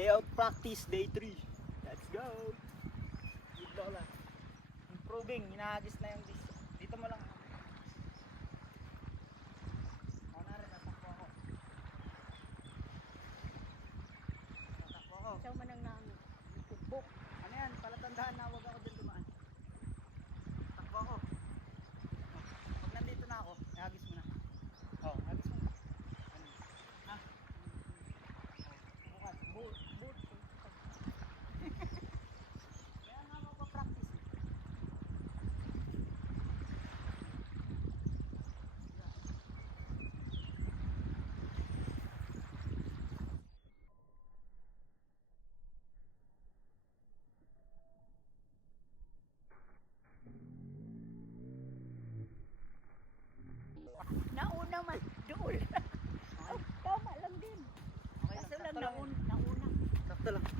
Layout practice day 3. Let's go. Good lola. Improving, hinahagis na yung dis. Dito mo lang. Ako na rin, natakbo ako. Natakbo ako. Ikaw man ang namin. Tubok. Ano yan? Palatandaan na huwag ako din dumaan. Takbo ako. Pag nandito na ako, ihagis mo na. Oh, hagis mo na. Ano? Ah. Bukas. Boot. Kaya nga magpa-practice eh. Nauna man. Doon. Okay. Tama lang din. Okay Kaso lang. lang Sakto lang. nauna. Sakto lang.